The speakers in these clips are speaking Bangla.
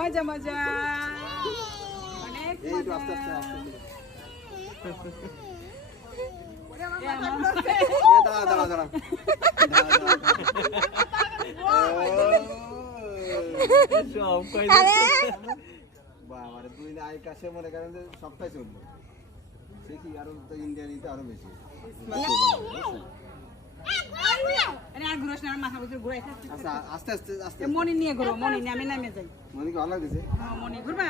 মজা মজা অনেক মজা সপ্তাহে চললো সে কি আরো ইন্ডিয়ানিতে আরো বেশি আস্তে আস্তে আস্তে মনি নিয়ে ঘুরো মনি নিয়ে আমি নামে যাই মনিকে ভালো লাগছে মনি ঘুরবা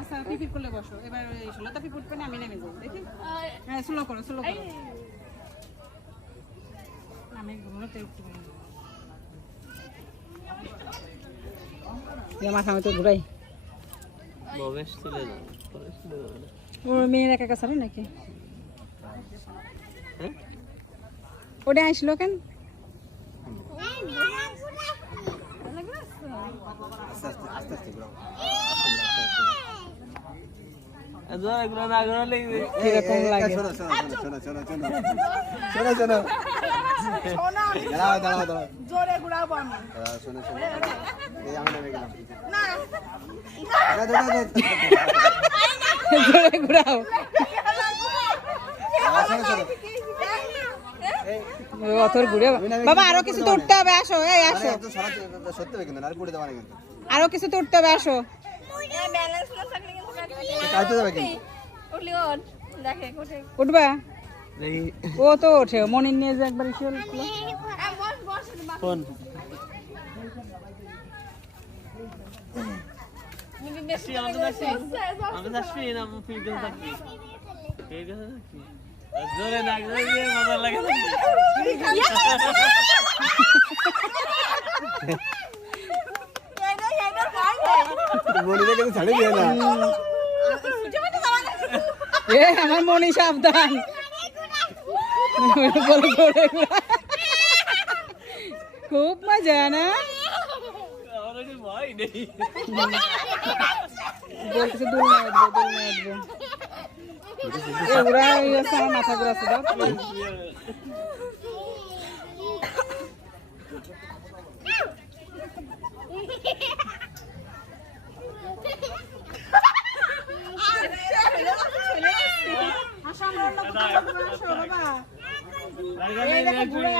আচ্ছা পিপিট করলে বসো এবার ষোলোটা পিপিট করে আমি নেমে যাই দেখি হ্যাঁ স্লো করো আমি ঘুমোতে উঠতে মাথা মতো ঘুরাই ওর মেয়ের একা কাছে নাকি ওটা আসলো কেন কিরকম লাগে জোরে ঘুরাবো আমি জোরে ঘুরাও অথর ঘুরে বাবা আরো কিছু তো উঠতে হবে আসো এই আসো সত্যি হবে কিন্তু আর পড়ে যাবে না কিন্তু আরো কিছু তো উঠতে হবে আসো কাটতে যাবে কিন্তু উঠবা ও তো ওঠে মনির নিয়ে যে একবার শিওর কোন জোরে না মজা লাগে মনিকে কিন্তু ছাড়ে দিয়ে না আমার মনি সাবধান খুব মজা না ভয় নেই বলতেছে দুল না উঠবো এগুলা আমার মাথা ঘুরাচ্ছে দাও ঘুরে